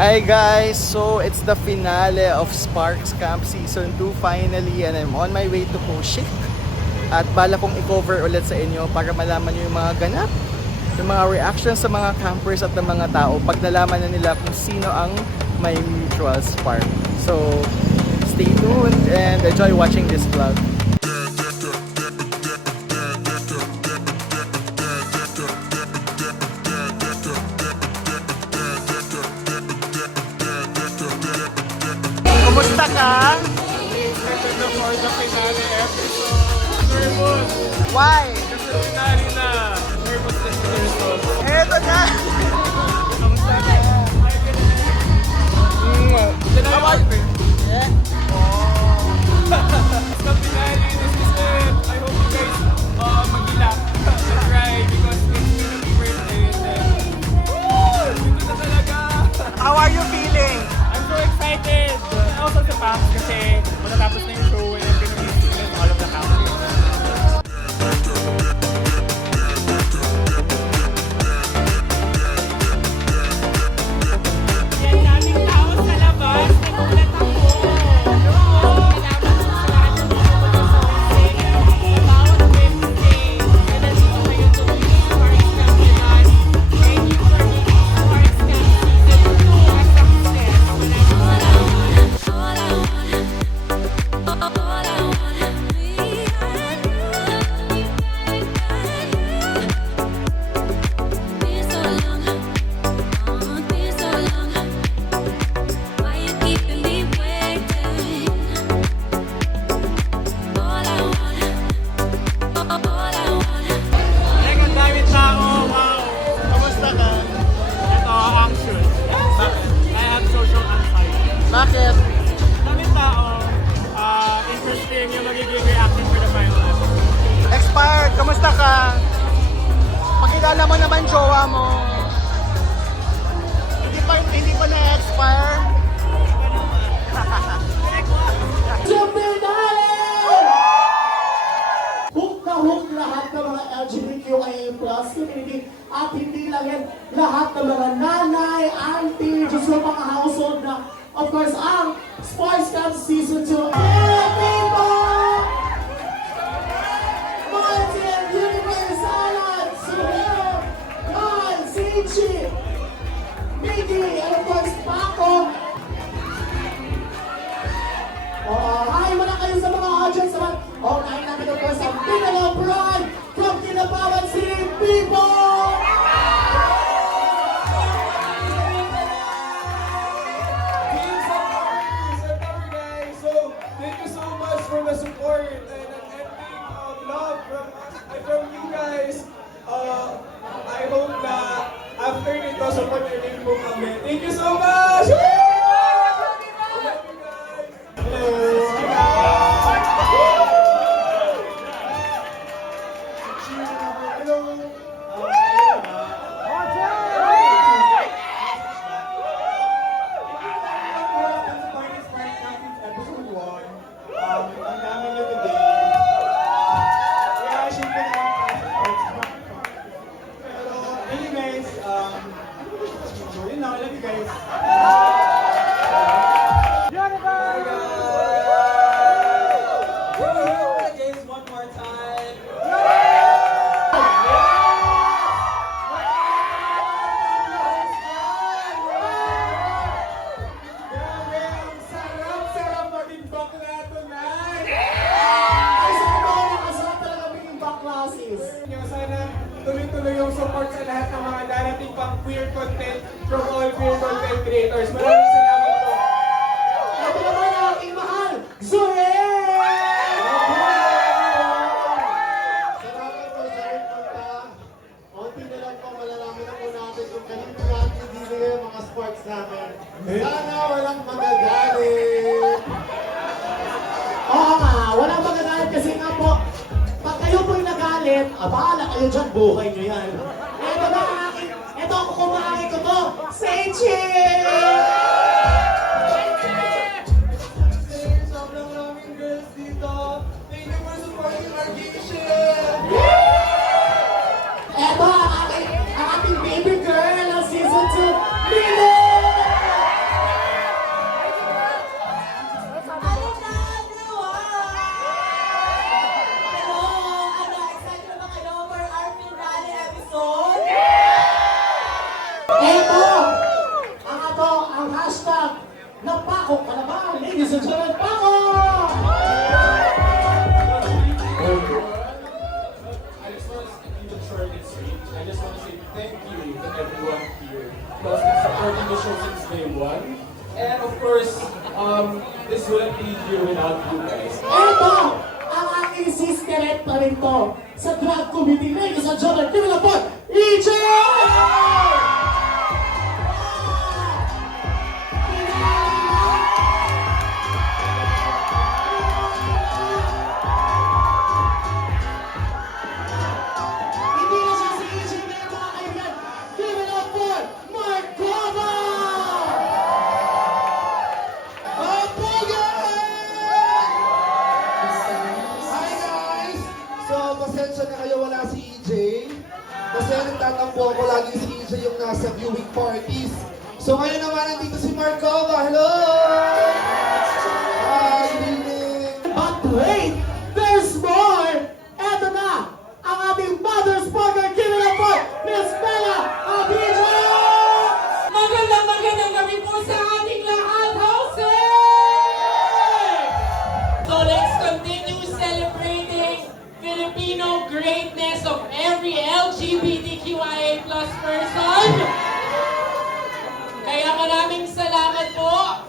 Hi guys! So it's the finale of Sparks Camp Season 2 finally, and I'm on my way to Pushik. At bala kong i-cover ulit sa inyo para malaman nyo yung mga ganap, yung mga reactions sa mga campers at ng mga tao pag nalaman na nila kung sino ang may mutual spark. So stay tuned and enjoy watching this vlog. Kumusta ka? Excited na for the finale episode. Nervous! Why? Kasi finale na. Nervous na si Nervous. Eto na! Kamusta ka? How are you? Yeah. Sa finale na season, I hope you guys mag-ilak. Mag-try because it's gonna be worth it. Ito na talaga. How are you feeling? I'm so excited! Also sa past kasi matatapos na yung show and I'm gonna experience all of the campers. Yan daming tao sa labas. Nagulat ako. Salamat sa lahat ng mga pag-asawin. Bawat Wednesday na nandito kayo tuloy sa Sparks Camp Divan. Thank you for making Sparks Camp Season 2 a success. Ang daming tao, wow! Kamusta ka? Ito, anxious. I have social anxiety. Bakit? Daming tao, interesting yung magiging reaction for the final episode. Expired, kamusta ka? Pakilala mo naman jowa mo. Hindi pa na-expire? Hook na hook lahat ng mga LGBTQIA+ community at hindi lang yan, lahat ng mga nanay, auntie, just yung mga household na, of course, ang Sparks Camp Season 2. Yeah, people! Martin, Universe, Alan, Suhel, Man, Sichi, Miggy, and of course, Paco. Hi, wala kayo sa mga audience naman. Kain namin of course ang Pinalo Brand from Kinabalan City, people! September guys, so thank you so much for the support and an ending of love from us and from you guys. I hope na after nito support na rin po kami. Thank you so much! Sana tuloy-tuloy yung support sa lahat ng mga darating pang queer content from all queer content creators. Maraming salamat po. Ito naman ang aking mahal, Zoe! Salamat po sa iyong punta. Unti na lang po malalaman na po natin kung kanino natin hindi yung mga sports namin. Sana walang magagalit. Oo nga, walang magagalit kasi nga po, pag kayo po'y nagalit, bahala kayo dyan, buhay nyo yan. Ito na ang aking, ito ako kumain ko to, Seichi! Sobrang maraming girls dito. Thank you for supporting our mission! Ito ang ating baby girl ng season 2, Lilo! na Paco Kalaban. Ladies and gentlemen, Paco! I just want to keep it short and sweet. I just want to say thank you to everyone here who has been supporting the show since day one. And of course, this wouldn't be here without you guys. Ito ang aking sister pa rin to sa drag committee. Ladies and gentlemen, give it up for EJ! Hindi na siya si EJ na yung mga kaibigan. Give it up for Mark Gova! Hi guys! So, pasensya na kayo wala si EJ. Kasi nagtatampo ako lagi si EJ yung nasa viewing parties. So ngayon naman nandito si Markova. Hello! Hi, good evening! But wait, there's more! Eto na, ang ating mother's partner, give it up for Miss Bella Abidjo! Magandang gabi po sa ating lahat, Jose! So let's continue celebrating Filipino greatness of every LGBTQIA+ person. Kaya maraming salamat po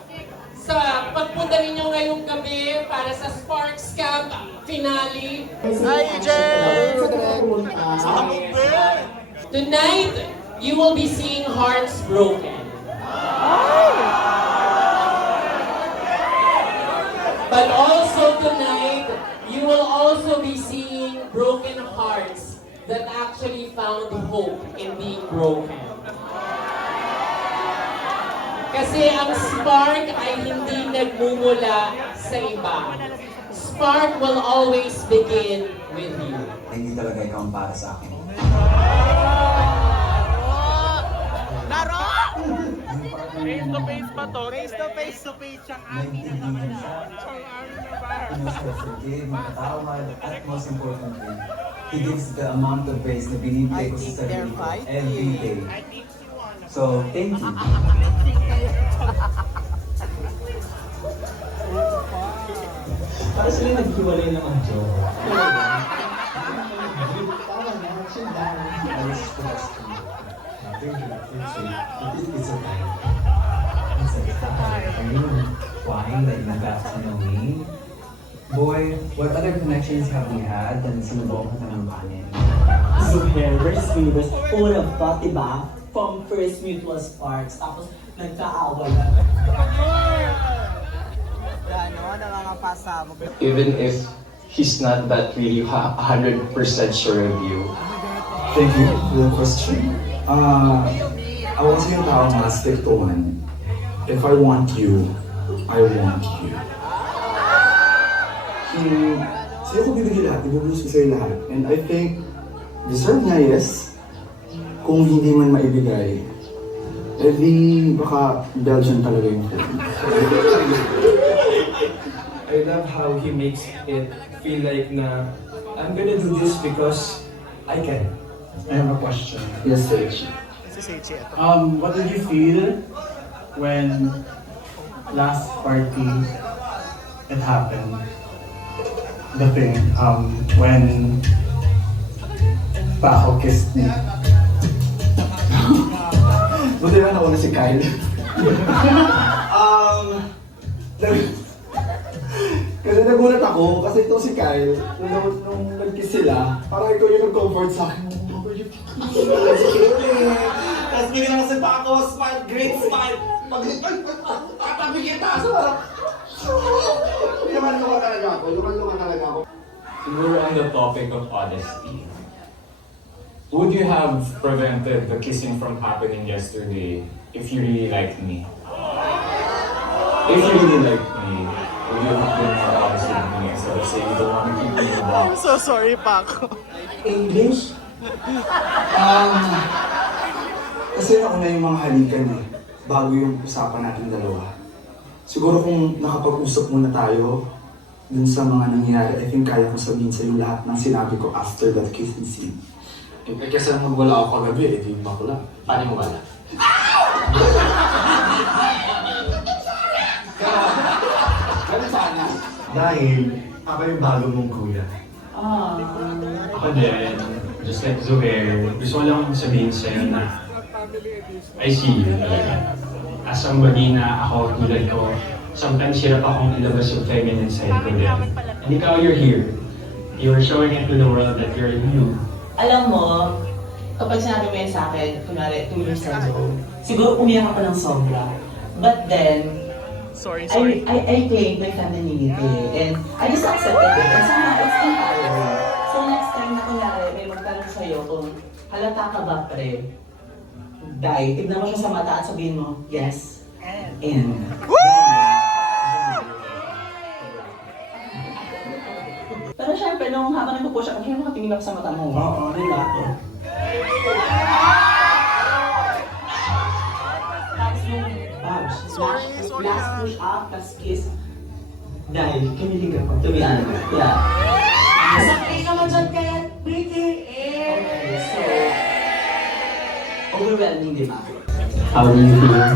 sa pagpunta ninyo ngayong gabi para sa Sparks Camp finale. Hi, EJ! Tonight, you will be seeing hearts broken. But also tonight, you will also be seeing broken hearts that actually found hope in being broken. Kasi ang spark ay hindi nagmumula sa iba. Spark will always begin with you. Hindi talaga ikaw ang para sa akin. Face to face pa to. Face to face to face siyang Naiintindihan siya. Forgive, makatawad, at most importantly, he gives the amount of grace na binibigay ko sa sarili ko every day. So, thank you. Para sila naghiwalay ng mga joke. I was stressed. It's okay. It's okay. Are you implying that you got to know me? Boy, what other connections have we had than sinubok ka ng kanin? Zuhair versus Universe. Who would have thought, diba? From first mutual sparks, tapos nagkaaway na. Even if he's not that really 100% sure of you. Thank you for the question. Ako kasi yung tao na stick to one. If I want you, I want you. Sa'yo ko bibigay lahat, ibubulus ko sa'yo lahat. And I think, deserve niya yes. Kung hindi man maibigay, eh di baka Belgian talaga yung thing. I love how he makes it feel like na I'm gonna do this because I can. I have a question. Yes, Sage. What did you feel when last party it happened? The thing, when Paco kissed me. Buti na nauna si Kyle. Kasi nagulat ako, kasi ito si Kyle, nung nag-kiss sila, parang ikaw yung nag-comfort sa akin. Oh, you Tapos bigyan ako si Paco, smile, great smile. tatabi kita! So parang, luman-luman talaga ako, luman-luman talaga ako. We're on the topic of honesty. Would you have prevented the kissing from happening yesterday if you really liked me? If you really liked me, would you have been more honest with me instead of saying you don't want to keep me in the box? I'm so sorry, Paco. English? Kasi nauna yung mga halikan eh, bago yung usapan natin dalawa. Siguro kung nakapag-usap muna tayo dun sa mga nangyayari, I think kaya ko sabihin sa'yo lahat ng sinabi ko after that kissing scene. Eh kasi magwala ako kagabi, eh di bakla. Paano mo wala? Dahil ako yung bago mong kuya. Ako din, just like Zubair, gusto ko lang sabihin sa'yo na I see you talaga. As somebody na ako, tulad ko, sometimes hirap akong ilabas yung feminine side ko din. And ikaw, you're here. You're showing it to the world that you're you. Alam mo, kapag sinabi mo yan sa akin, kunwari 2 years ago, siguro umiyak ako ng sobra. But then, Sorry. I claimed my femininity and I just accepted it and somehow it's empowering. So next time na kunyari may magtanong sa'yo kung halata ka ba pre, Dai, tignan mo siya sa mata at sabihin mo, yes, and. Pero syempre, nung habang nagpo-push up, syempre nakatingin ako sa mata mo. Oo, nila. Last push up, tas kiss. Dahil, kinilig ako. To be honest. Yeah. Sakay naman dyan kaya, Ricky. Okay, so, overwhelming, di ba? How do you feel?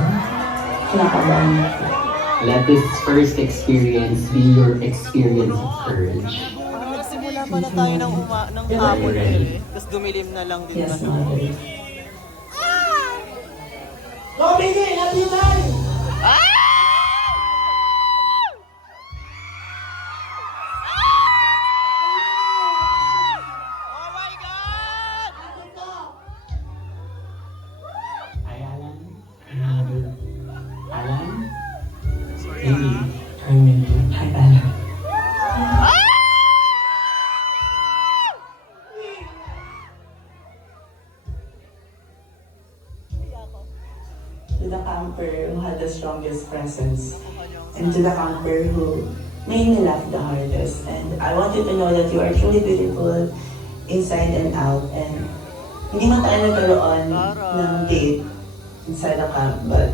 Kinakabahan. Let this first experience be your experience of courage. Nagsimula pa na tayo ng hapon eh. Tapos dumilim na lang din. Yes, mother. Go, Ricky! Love you, man! Hi, Alan. Alan? Amy. Hi, Mindy. Hi, Alan. To the camper who had the strongest presence, and to the camper who made me laugh the hardest. And I want you to know that you are truly beautiful inside and out. And hindi man tayo nagkaroon ng date inside the camp, but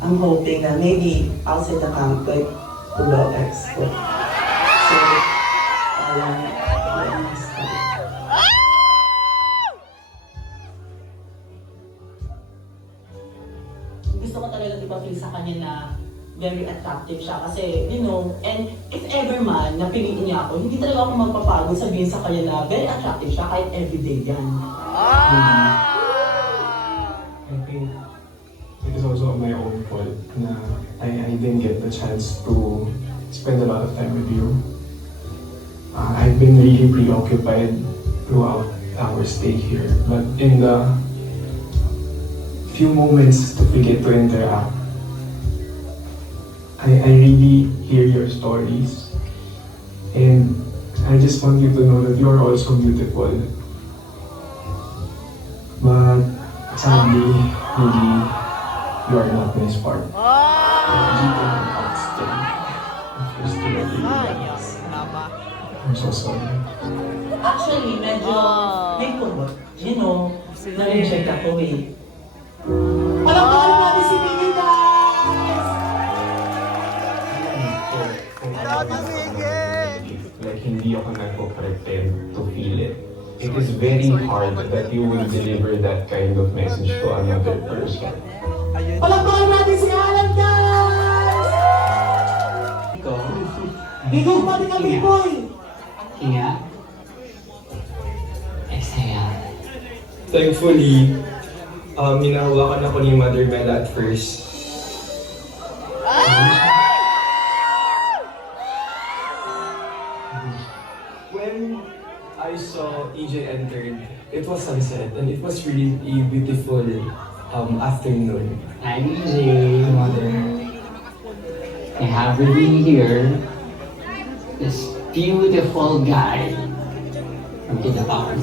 I'm hoping that maybe outside the camp, like Pulo Expo. So, gusto ko talaga ipapil sa kanya na very attractive siya kasi, you know, and if ever man napiliin niya ako, hindi talaga ako magpapagod sabihin sa kanya na very attractive siya kahit everyday yan. I think it is also my own fault na I didn't get the chance to spend a lot of time with you. I've been really preoccupied throughout our stay here, but in the few moments that we get to interact, I really hear your stories, and I just want you to know that you're also beautiful. But sadly, really, you are not my spark. I'm so sorry. Actually, medyo may kulot. You know, na-reject ako eh. Palakpakan natin si Ricky, guys! Like, hindi ako nagpo-pretend to feel it. It is very hard that you will deliver that kind of message to another person. Palakpakan natin si Alan, guys! Bigong pati ka, Biboy! Hinga. Exhale. Thankfully, minahawakan ako ni Mother Mela at first. When I saw EJ entered, it was sunset and it was really a beautiful afternoon. I'm EJ, Mother. I have with me here this beautiful guy from Kinabalu.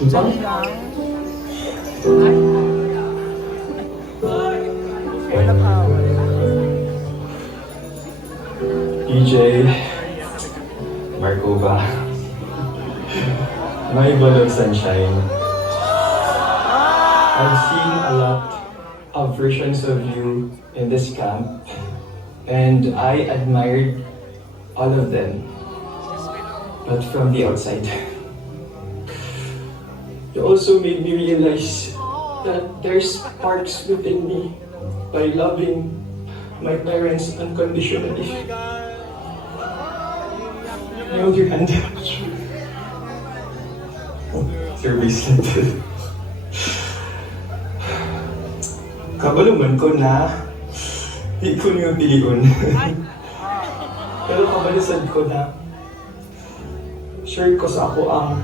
Keep on. EJ, Markova, my ball of sunshine. I've seen a lot of versions of you in this camp, and I admired all of them, but from the outside. You also made me realize that there's sparks within me by loving my parents unconditionally. hold your hand. Your bracelet. Kabaluman ko na di ko niyo piliun. Pero kabalusan ko na sure ko sa ako ang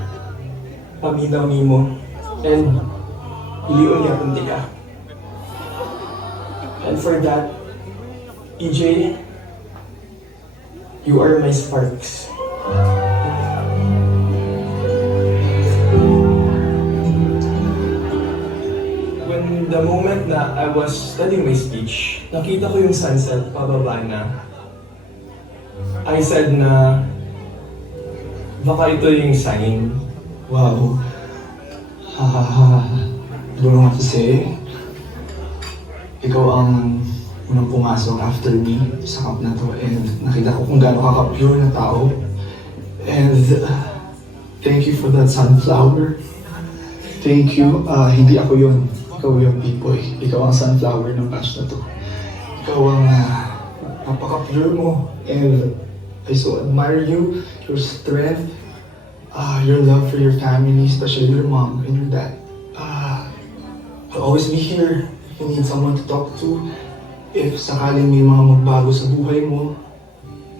paminaw nimo and iliun niya kunti ka. And for that, EJ, you are my sparks. When the moment na I was studying my speech, nakita ko yung sunset pababa na. I said na baka ito yung sign. Wow. I don't know what to say. Ikaw ang unang pumasok after me sa camp na to and nakita ko kung gaano ka-pure na tao. And thank you for that sunflower. Thank you. Hindi ako yun. Ikaw yung Pipoy. Ikaw ang sunflower ng batch na to. Ikaw ang napaka-pure mo. And I so admire you, your strength, your love for your family, especially your mom and your dad. I'll always be here if you need someone to talk to. If sakaling may mga magbago sa buhay mo,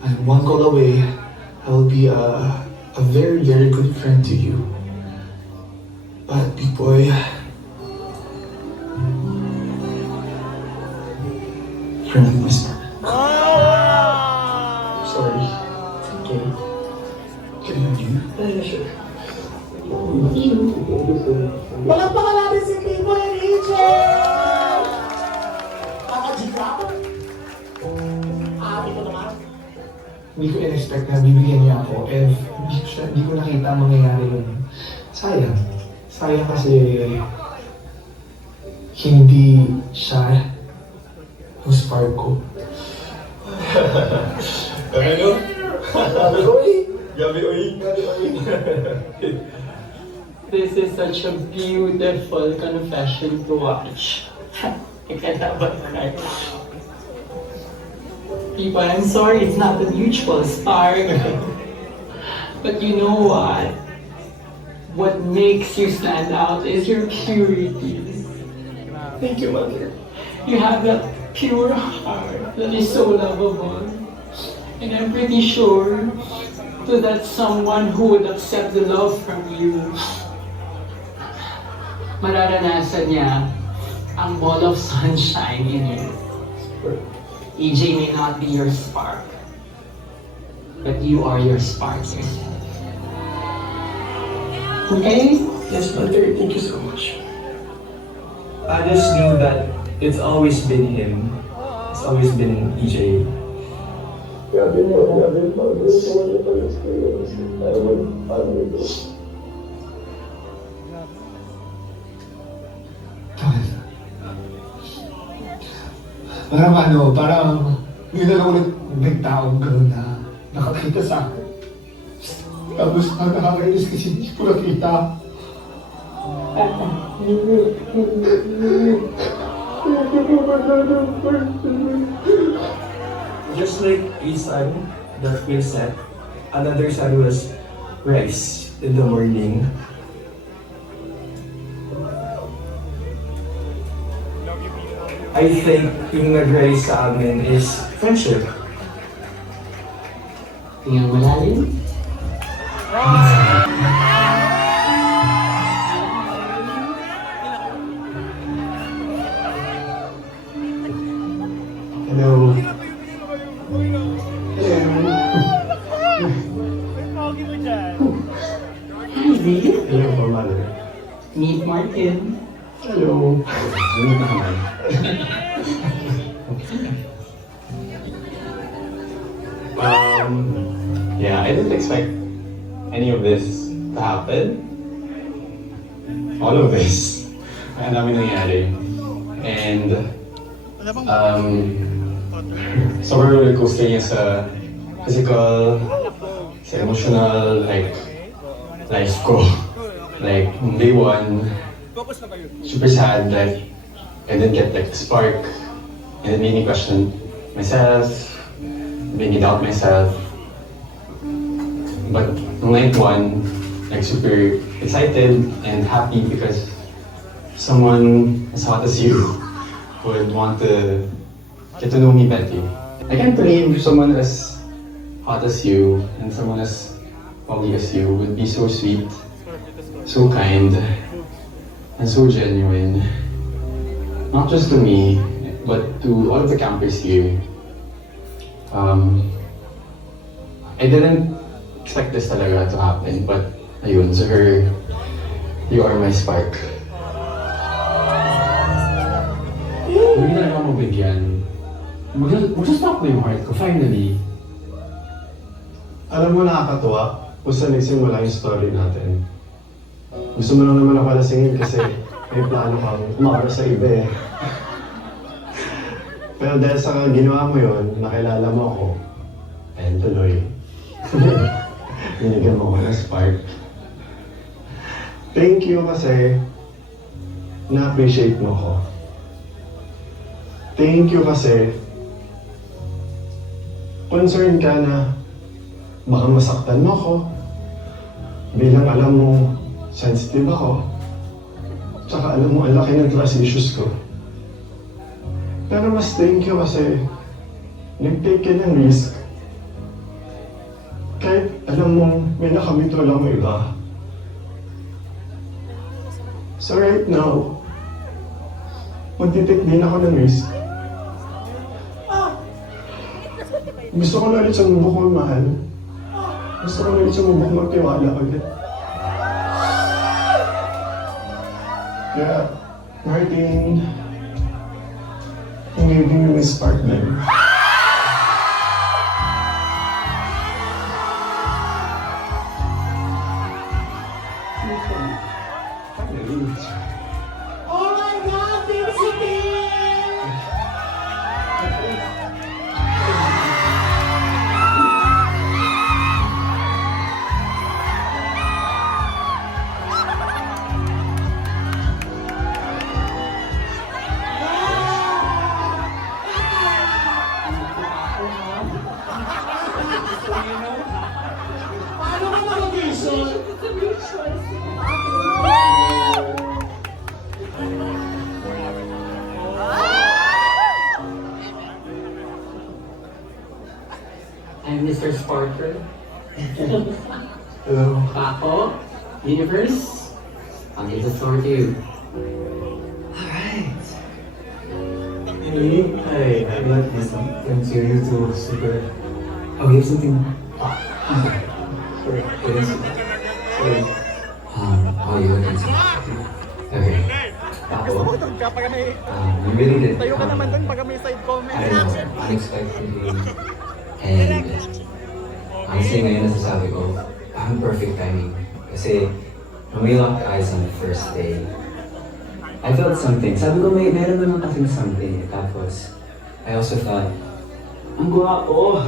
I'm one call away. I will be a very, very good friend to you. But Pipoy, you're not my spark. Sorry. Okay. Can I do? Sure. Palakpakan natin si Pipoy and EJ! Kakajika? Ate ko naman. Hindi ko in-expect na bibigyan niya ako and hindi ko nakita mangyayari yun. Sayang. Sayang kasi hindi siya yung spark ko. Ano? Gabi oy! Gabi oy! Gabi oy! This is such a beautiful confession to watch. I can't help but cry. People, I'm sorry, it's not the mutual spark. But you know what? What makes you stand out is your purity. Thank you, Mother. You have that pure heart that is so lovable. And I'm pretty sure that that's someone who would accept the love from you. Mararanasan niya ang ball of sunshine in you. EJ may not be your spark, but you are your spark yourself. Okay? Yes, Mother. Thank you so much. I just knew that it's always been him. It's always been EJ. Parang yun na lang ulit may taong gano'n na nakakita sa akin. Tapos ang nakakainis kasi hindi ko nakita. Just like a sun that will set, another sun will rise in the morning. I think yung nag-rise sa amin is friendship. Tingnan mo lalim. Hello. Hi, Z. Hello po, Mother. Meet Martin. Hello. Yeah, I didn't expect any of this to happen. All of this. Ang dami nangyari. And sobrang roller coaster niya sa physical, sa emotional, like, life ko. Like, day one, super sad that I didn't get like the spark. And it made me question myself, made me doubt myself. But nung night 1, like super excited and happy because someone as hot as you would want to get to know me better. I can't believe someone as hot as you and someone as lovely as you would be so sweet, so kind, and so genuine. Not just to me, but to all of the campers here. I didn't expect this talaga to happen, but ayun, so you are my spark. Hindi na naman mabigyan. Mag-stop na yung heart ko, finally. Alam mo, nakakatuwa kung saan nagsimula yung story natin. Gusto mo lang naman ako lasingin kasi may plano kang umakara sa iba eh. Pero dahil sa ginawa mo yun, nakilala mo ako, and tuloy. Binigyan mo ako ng spark. Thank you kasi na-appreciate mo ako. Thank you kasi concerned ka na baka masaktan mo ako bilang alam mo sensitive ako. Tsaka alam mo ang laki ng trust issues ko. Pero mas thank you kasi nag-take ka ng risk. Kahit alam mong may nakamit wala mo iba. So right now, magtitake din ako ng risk. Gusto ko na ulit sumubok magmahal. Gusto ko na ulit sumubok magtiwala ulit. Kaya, Martin, I'm giving you my spark now. Oh my God, Team Sutil! Paano ka mag-audition? I'm Mr. Sparker. Hello. Paco, Universe, I'll give the floor to you. Alright. Anyway, I'd like to consider you to super... Oh, you have something? Sorry. Sorry. Oh, you have something? Okay. Paco, you really did. Tayo ka naman dun pag may side comment. I know, unexpectedly. And honestly, ngayon nasasabi ko, parang perfect timing. Kasi when we locked eyes on the first day, I felt something. Sabi ko, meron naman kasing something. Tapos, I also thought, ang guwapo!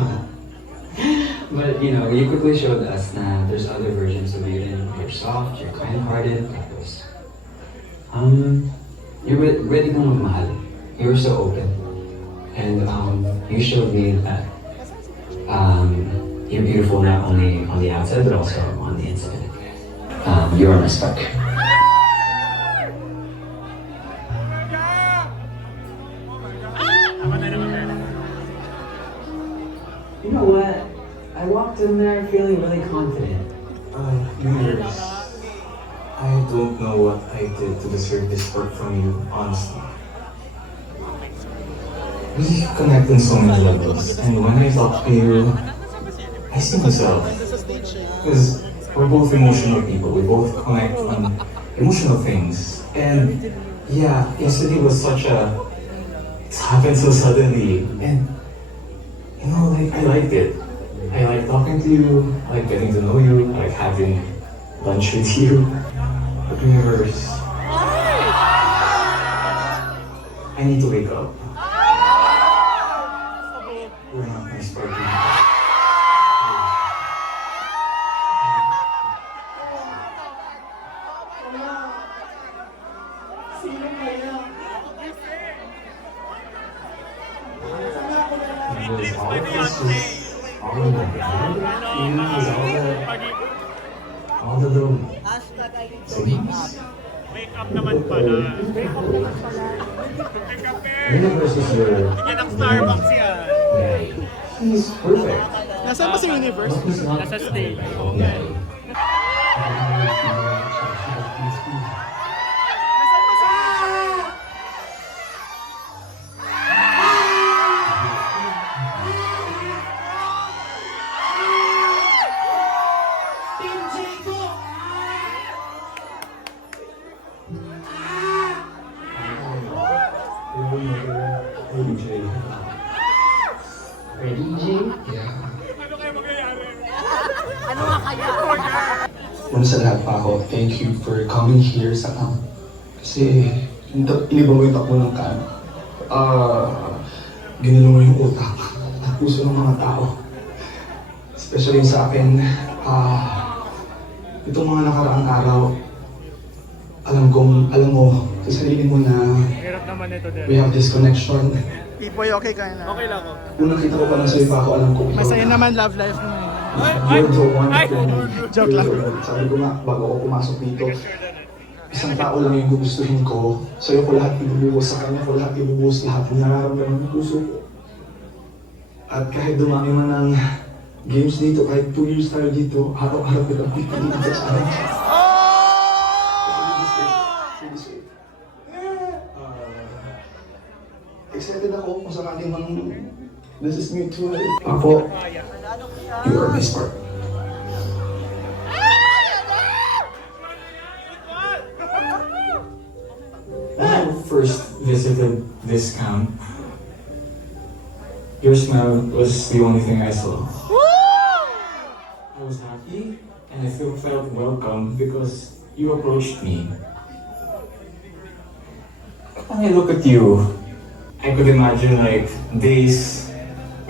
But, you know, you quickly showed us na there's other versions of you. And you're soft, you're kind-hearted. Tapos, you're ready kang magmahal. You were so open. And you showed me that you're beautiful not only on the outside, but also on the inside. You are my spark. You know what? I walked in there feeling really confident. Universe, I don't know what I did to deserve this work from you, honestly. We connect on so many levels, and when I talk to you, I see myself. Because we're both emotional people, we both connect on emotional things. And yeah, yesterday was such a... It happened so suddenly, and you know, like, I liked it. I like talking to you, I like getting to know you, I like having lunch with you. But Universe, I need to wake up. You're not my sparky. Sino kaya? Sana ako na lang. All of this is all of the feelings, all the little things. Wake up naman pala. Universe is your Yan ang Starbucks yan. guy. He's perfect. Nasaan ba sa universe? He's not Nasa stage. guy. Team Jacob! Ready, EJ? Una sa lahat pa ako, thank you for coming here sa camp. Kasi iniba mo yung takbo ng camp. Ginilo mo yung utak at puso ng mga tao. Especially sa akin, itong mga nakaraang araw, alam mo sa sarili mo na Hirap naman ito din. we have this connection. Pipoy, okay ka na? Okay lang ako. Unang kita ko pa lang sa'yo pa ako, alam ko. Masaya naman love life mo. You're the one for me. Joke lang. Sabi ko nga, bago ako pumasok dito, isang tao lang yung gugustuhin ko. Sa'yo ko lahat ibubuhos, sa kanya ko lahat ibubuhos, lahat ng nararamdaman ng puso ko. At kahit dumami man ng games dito, kahit 2 years tayo dito, araw-araw kitang pipiliin sa challenge. Excited ako kung sakaling mang this is mutual. Ako, you are my spark. When I first visited this camp, your smile was the only thing I saw. I was happy and I felt welcome because you approached me. When I look at you, I could imagine like days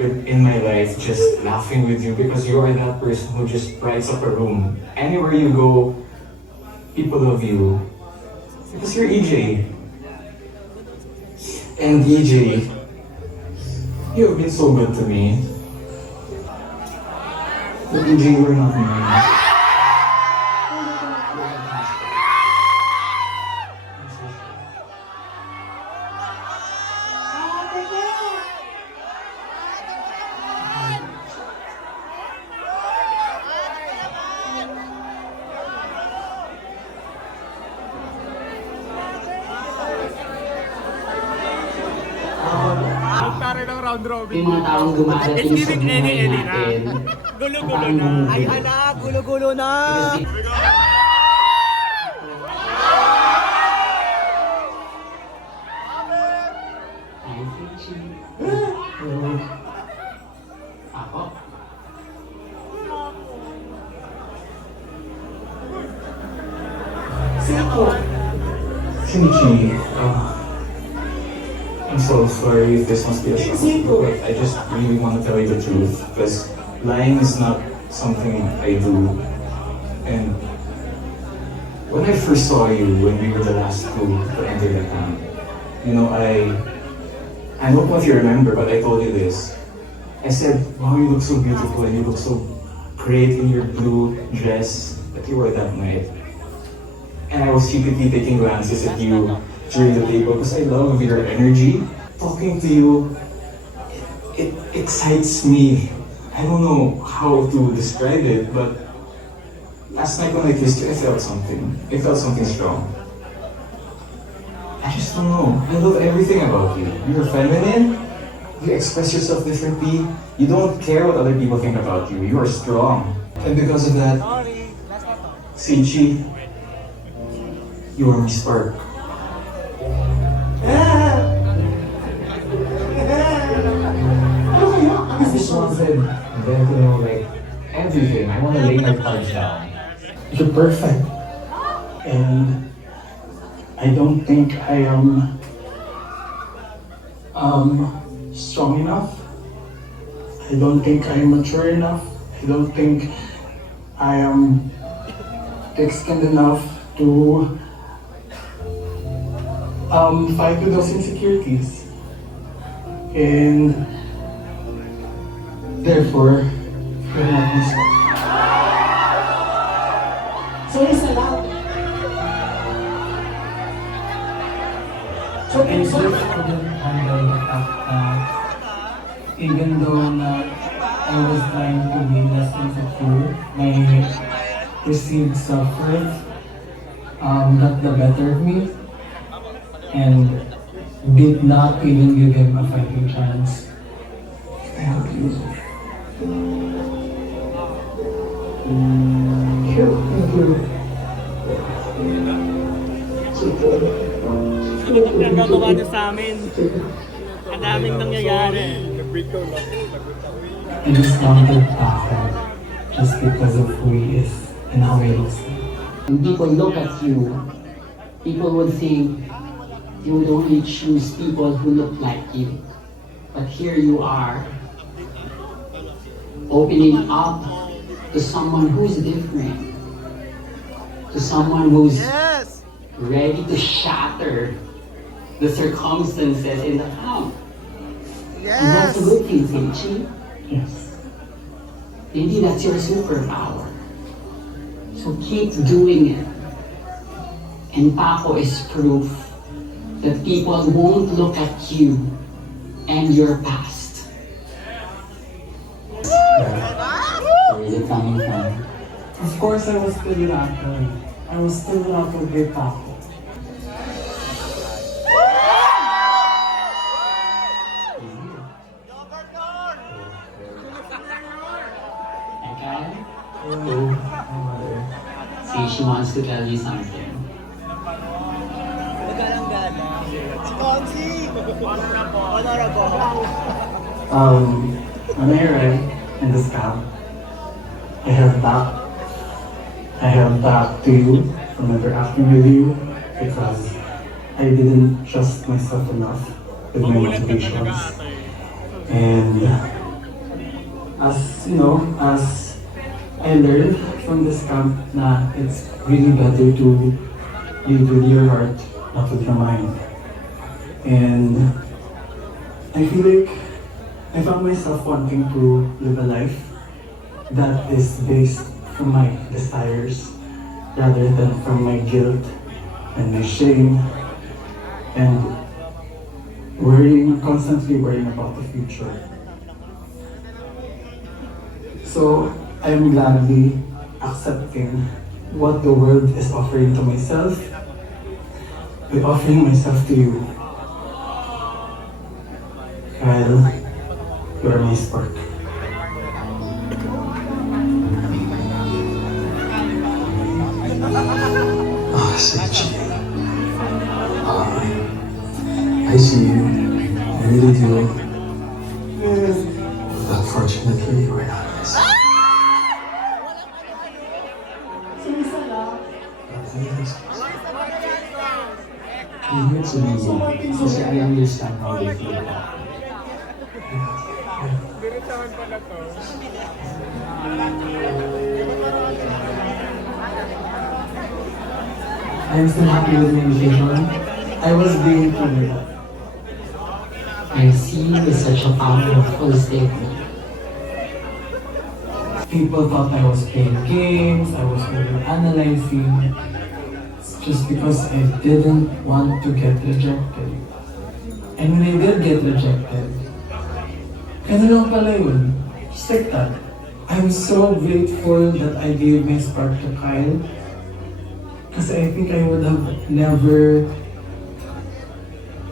in my life just laughing with you because you are that person who just brights up a room. Anywhere you go, people love you because you're EJ. And EJ, you have been so good to me. But EJ, you are not mine. Para ng round robin. Yung mga taong dumadating It's sa giving buhay Eddie na. natin. Gulo-gulo na. Ay anak, gulo-gulo na! Ako? Shinichi, I'm so sorry if this must be a shock, but I just really want to tell you the truth because lying is not something I do. And when I first saw you, when we were the last two to enter the camp, you know, I don't know if you remember, but I told you this. I said, wow, you look so beautiful and you look so great in your blue dress that you wore that night. And I was secretly taking glances at you during the table because I love your energy. Talking to you, it excites me. I don't know how to describe it, but last night when I kissed you, I felt something. I felt something strong. I just don't know. I love everything about you. You're feminine. You express yourself differently. You don't care what other people think about you. You are strong. And because of that, Sinchi, you are my spark. I just wanted them to know, like, everything. I want to lay my cards down. You're perfect. And I don't think I am strong enough. I don't think I am mature enough. I don't think I am thick-skinned enough to fight with those insecurities. And therefore, You're not gusto. So, isa lang. So, And just couldn't handle the fact that even though na I was trying to be less insecure, my perceived self-worth got the better of me and did not even give him a fighting chance. I help you. Ano bang nagagawa niyo sa amin? Ang daming nangyayari. I just wanted Taco just because of who he is and how he looks like. When people look at you, people would think you would only choose people who look like you. But here you are, opening up to someone who's different, to someone who's ready to shatter the circumstances in the camp. And that's a good thing, Seichi. Yes. Maybe that's your superpower. So keep doing it. And Paco is proof that people won't look at you and your past. Where is it coming from? Of course, I was still not I was still not with Taco. See, she wants to tell you something. When I arrived in this camp, I held back to you from interacting with you because I didn't trust myself enough with my motivations. And as you know, as I learned from this camp na it's really better to lead with your heart, not with your mind. And I feel like I found myself wanting to live a life that is based from my desires rather than from my guilt and my shame and constantly worrying about the future. So I'm gladly accepting what the world is offering to myself by offering myself to you. Kyle, you are my spark. Seichi. I see you. I really do. But unfortunately, you are not this. It's amazing. Kasi I understand how they feel. I'm still happy with my decision. I was being told. I see you as such a powerful statement. People thought I was playing games, I was analyzing. It's just because I didn't want to get rejected. And when I did get rejected, ganun lang pala yun. Just like that. I'm so grateful that I gave my spark to Kyle. Because I think I would have never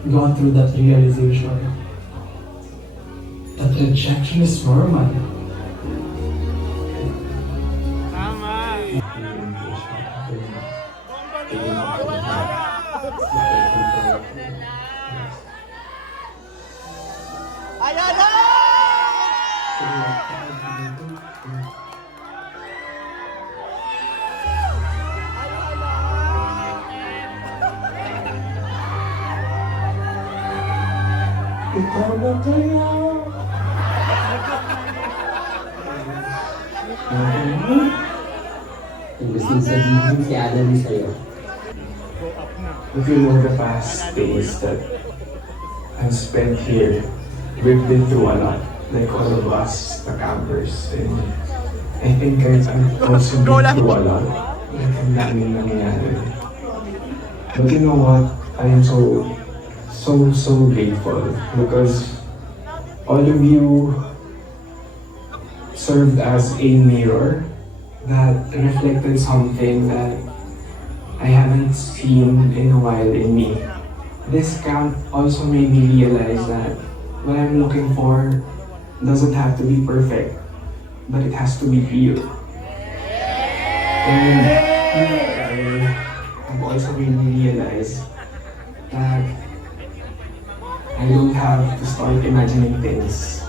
gone through that realization. That rejection is normal. Yung gusto sabihin si Adam sa'yo. If you know the past days that I've spent here, we've been through a lot, like all of us, the campers, and I think I've also been through a lot. Ang daming nangyayari. But you know what? I am so grateful because all of you served as a mirror that reflected something that I haven't seen in a while in me. This camp also made me realize that what I'm looking for doesn't have to be perfect, but it has to be real. And I've also made me realize that I don't have to start imagining things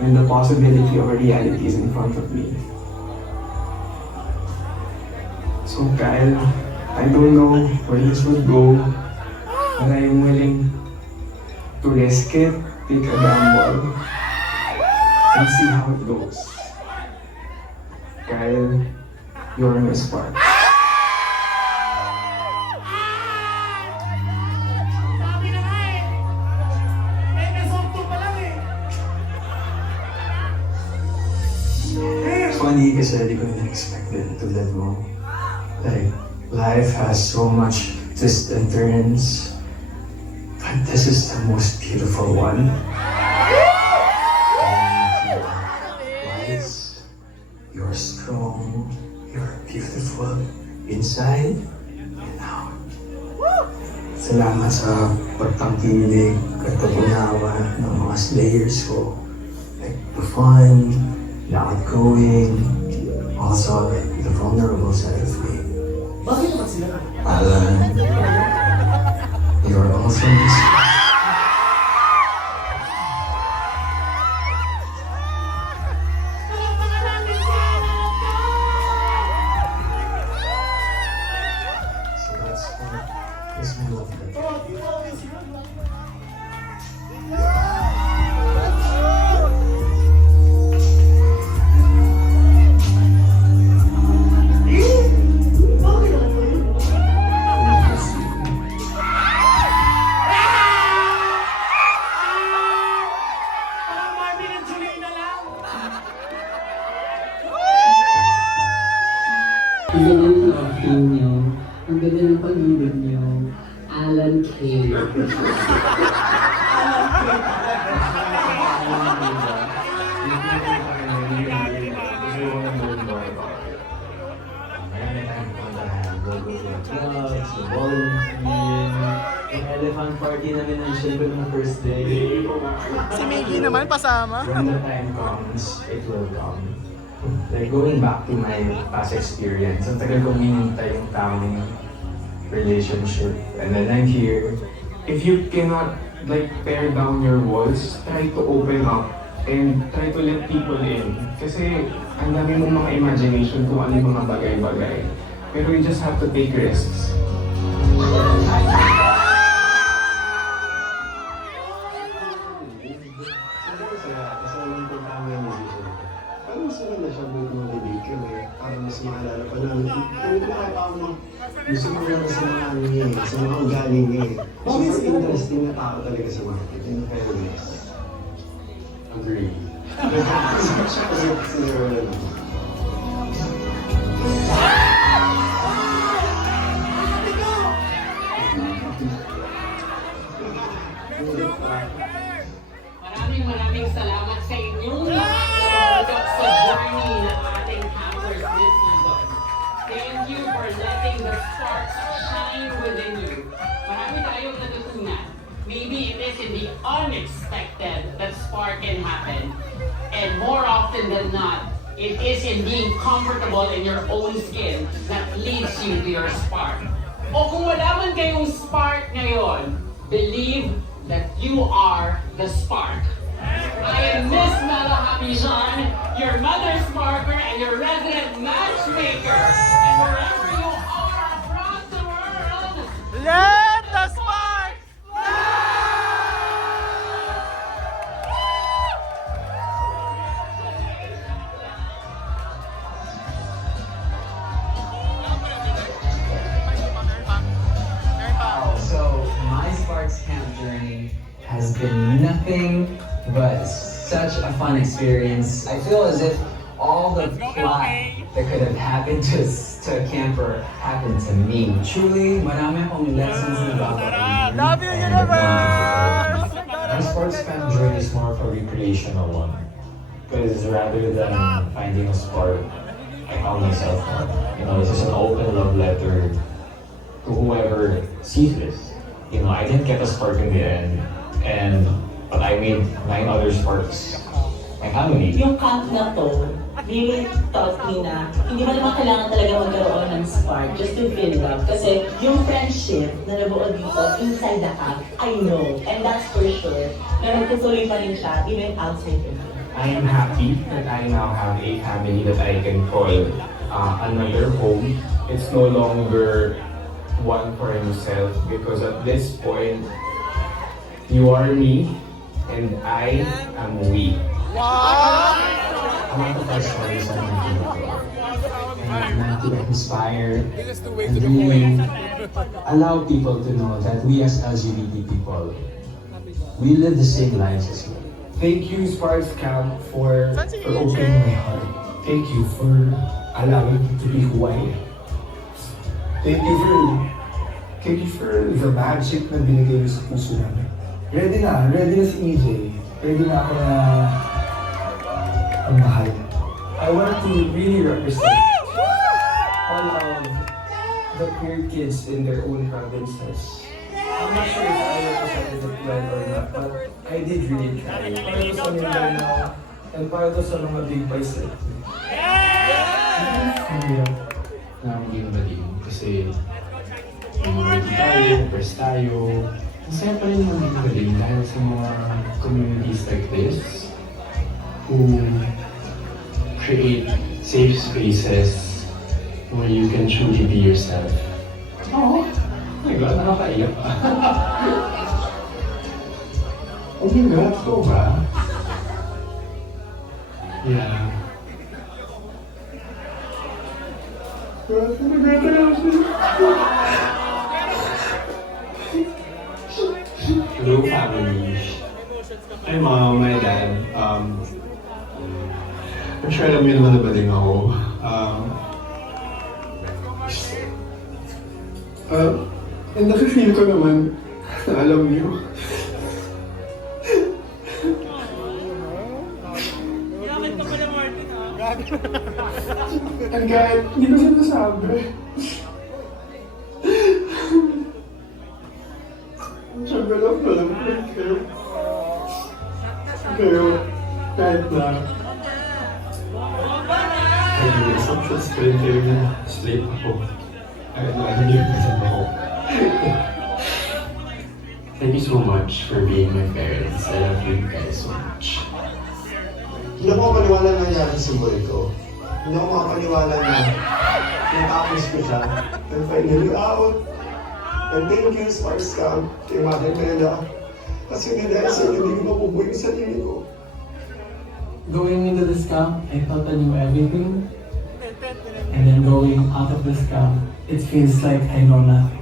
when the possibility of a reality is in front of me. So Kyle, I don't know where this would go, but I am willing to risk it, take a gamble, and see how it goes. Kyle, you're my spark. Funny kasi hindi ko na-expect din tulad mo. Like, life has so much twists and turns, but this is the most beautiful one. And you're wise, you're strong, you're beautiful inside and out. Salamat sa pagtangkilig at pag-unawa ng mga slayers ko. Like the fun, the outgoing, also the vulnerable side of me. Bakit naman sila? Alan, you're also missing. So that's what is my love letter. Ang ganda ng coffee niyo. Ang ganda ng pag-ibig niyo. Alan K. Yung elephant party na minention ko nung first day. Si Miggy naman pasama. When the time comes, it will come. Like going back to my past experience, ang tagal kong hinintay yung tamang relationship. And then I'm here. If you cannot like tear down your walls, try to open up and try to let people in. Kasi ang dami mong mga imagination kung ano yung mga bagay-bagay. Pero you just have to take risks. Parang mas maganda siya mag-motivate ka eh. Para mas maalala pa namin. Pero kung kaya pa ako gusto ko naman sa mga ano niya eh. Sa mga ugaling niya eh. Super interesting na tao talaga sa market. In fairness. Agree. Kasi wala lang. Maraming salamat sa inyong lahat sa journey ng ating campers this season. Thank you for letting the sparks shine within you. Marami tayong natutunan. Maybe it is in the unexpected that spark can happen. And more often than not, it is in being comfortable in your own skin that leads you to your spark. O kung wala man kayong spark ngayon, believe that you are the spark. I am Miss Mela Hapijan, your mother sparker and your resident matchmaker. And wherever you are across the world, Let the spark So my Sparks Camp journey has been nothing but such a fun experience. I feel as if all the plot that could have happened to a camper happened to me. Truly, marami akong lessons na dapat. Love you, universe! My sports camp journey is more of a recreational one. Because rather than finding a spark, I found myself one. You know, this is an open love letter to whoever sees this. You know, I didn't get a spark in the end, but I made 9 other sparks. My family. Yung camp na to, really taught me na hindi mo naman kailangan talaga magkaroon ng spark just to feel love. Kasi yung friendship na nabuo dito inside the camp, I know. And that's for sure. Na nagtutuloy pa rin siya even outside the camp. I am happy that I now have a family that I can call another home. It's no longer one for himself because at this point, you are me and I am we. I want to pass stories on my people. And I want to inspire and really allow people to know that we as LGBT people, we live the same lives as you. Thank you, Sparks Camp, for opening my heart. Thank you for allowing me to be who I am. Thank you for the magic na binigay niyo sa puso namin. Ready na si EJ. Ready na ako na ang mahal. I want to really represent all of the queer kids in their own provinces. I'm not sure if I represented it well or not, but I did really try. Para to sa Mindanao, and para to sa mga big boys like me. Ang hirap na maging madilim kasi minority tayo, first tayo. Masaya pa rin maging madilim dahil sa mga communities like this who create safe spaces where you can truly be yourself. Oh my God, nakakaiyak. Oh my God, ito ba? Yeah. Hello, family. My mom, my dad. I'm sure alam niyo naman na baling ako. And nafe-feel ko naman na alam niyo. And kahit hindi ko sinasabi, sabi lang palang kayo. Pero kahit na may social sprinter na sleep ako. Kahit na hindi ko ako. Thank you so much for being my parents. I love you guys so much. Hindi ako makapaniwala na nangyari sa buhay ko. Hindi ako makapaniwala na natapos ko siya. And finally out. And thank you, Sparks Camp, kay Mother Mela. Kasi hindi dahil sa inyo, hindi ko mapubuhay yung sarili ko. Going into this camp, I thought I knew everything. And then going out of this camp, it feels like I know nothing.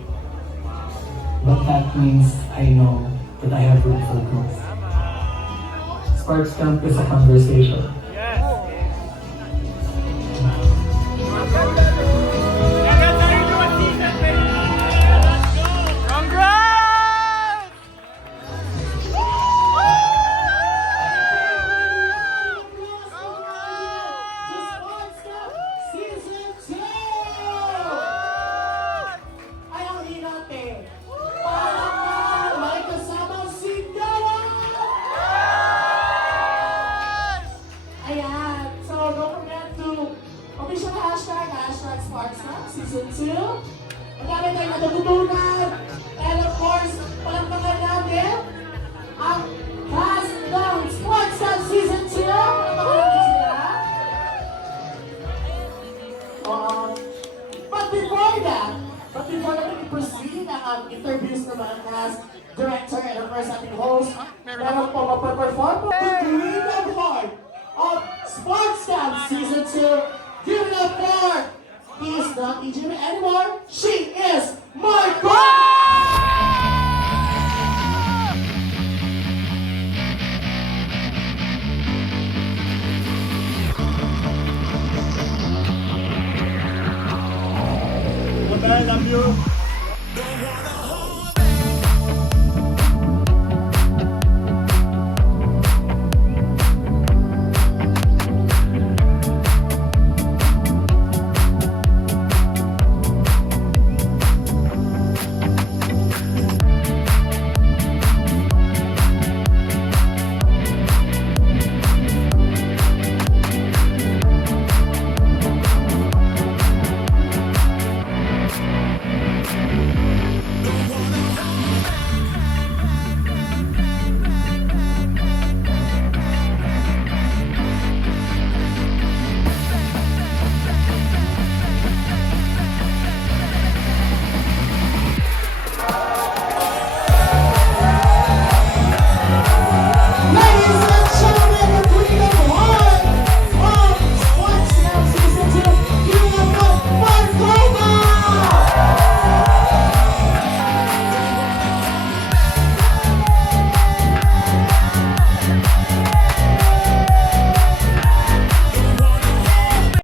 But that means I know that I have room for growth. Sparks Camp is a conversation. Season 2. Magkami tayo natutunan. And of course, palangpakan namin ang cast ng Sports Camp Season 2. Palangpakan natin sila. But before that we proceed ang interviews ng mga cast, director, and of course ating host, meron po magpa-perform po the Green Award of Sports Camp Season 2. Give it up for he is not EJ anymore. She is Marco! you.